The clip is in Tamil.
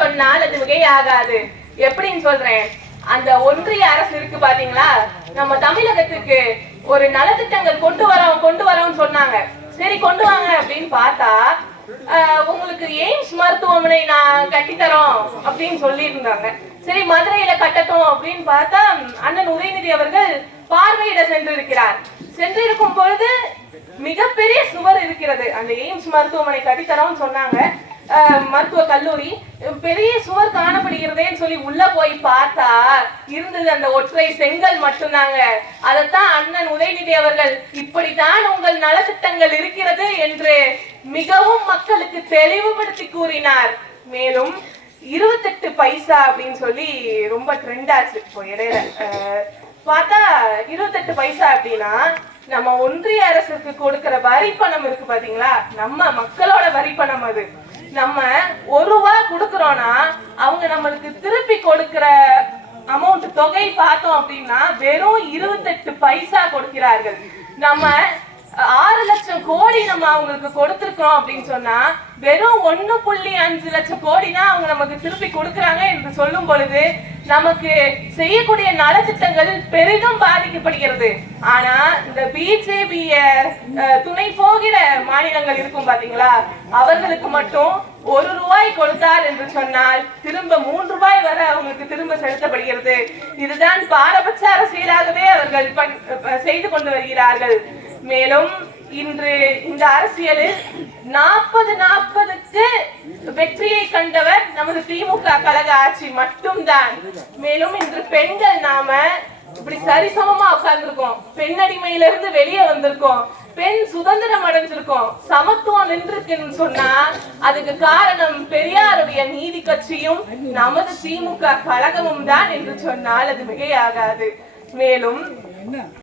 சொன்னால் அது மிகையாகாது. எப்படின்னு சொல்றேன். அந்த ஒன்றிய அரசு இருக்கு பாத்தீங்களா, நம்ம தமிழகத்துக்கு ஒரு நலத்திட்டங்கள் கொண்டு வரோம்னு சொன்னாங்க. சரி கொண்டு வாங்க அப்படின்னு பார்த்தா, உங்களுக்கு எய்ம்ஸ் மருத்துவமனை நான் கட்டித்தரோம் அப்படின்னு சொல்லி இருந்தாங்க. சரி மதுரையில கட்டட்டும் அப்படின்னு பார்த்தா அண்ணன் உதயநிதி அவர்கள் பார்வையிட சென்றிருக்கிறார். சென்றிருக்கும் பொழுது மிகப்பெரிய சுவர் இருக்கிறது. அந்த எய்ம்ஸ் மருத்துவமனை கட்டித்தரோம்னு சொன்னாங்க. மருத்துவ கல்லூரி பெரிய சுவர் காணப்படுகிறதேன்னு சொல்லி உள்ள போய் பார்த்தா இருந்தது அந்த ஒற்றை செங்கல் மட்டும்தாங்க. அதைத்தான் அண்ணன் உதயநிதி அவர்கள் இப்படித்தான் உங்கள் நலத்திட்டங்கள் இருக்கிறது என்று மிகவும் மக்களுக்கு தெளிவுபடுத்தி கூறினார். மேலும் 28 பைசா அப்படின்னு சொல்லி ரொம்ப ட்ரெண்ட் ஆச்சு இப்போ இடையில. பார்த்தா 28 பைசா அப்படின்னா நம்ம ஒன்றிய அரசுக்கு கொடுக்கிற வரி பணம் இருக்கு பாத்தீங்களா, நம்ம மக்களோட வரி பணம். அது நம்ம 1 ரூபாய் கொடுக்கறோம்னா அவங்க நம்மளுக்கு திருப்பி கொடுக்கிற அமௌண்ட் தொகை பார்த்தோம் அப்படின்னா வெறும் 28 பைசா கொடுக்கிறார்கள். நம்ம 6 லட்சம் கோடி நம்ம அவங்களுக்கு கொடுத்திருக்கிறோம் அப்படின்னு சொன்னா வெறும் 1.5 லட்சம் கோடி தான் அவங்க நமக்கு திருப்பி கொடுக்கறாங்க என்று சொல்லும் பொழுது நமக்கு செய்யக்கூடிய நலத்திட்டங்கள் பெரிதும் பாதிக்கப்படுகிறது. ஆனா இந்த பிஜேபிய துணை போகிற மாநிலங்கள் இருக்கும் பாத்தீங்களா, அவர்களுக்கு மட்டும் 1 ரூபாய் கொடுத்தார் என்று சொன்னால் திரும்ப 3 ரூபாய் வரை அவங்களுக்கு திரும்ப செலுத்தப்படுகிறது. இதுதான் பாரபட்ச அரசியலாகவே அவர்கள் செய்து கொண்டு வருகிறார்கள். மேலும் இன்று இந்த அரசியலில் 40-40க்கு வெற்றியை கண்டவர் நமது திமுக கழக ஆட்சி மட்டும்தான். மேலும் இன்று பெண்கள் நாம இப்படி சரிசமமா உட்கார்ந்துருக்கோம். பெண்ணடிமையிலிருந்து வெளியே வந்திருக்கோம். பெண் சுதந்திரம் அடைஞ்சிருக்கோம். சமத்துவம் நின்றுருக்குன்னு சொன்னா அதுக்கு காரணம் பெரியாருடைய நீதி கட்சியும் நமது திமுக கழகமும் தான் என்று சொன்னால் அது மிகையாகாது. மேலும்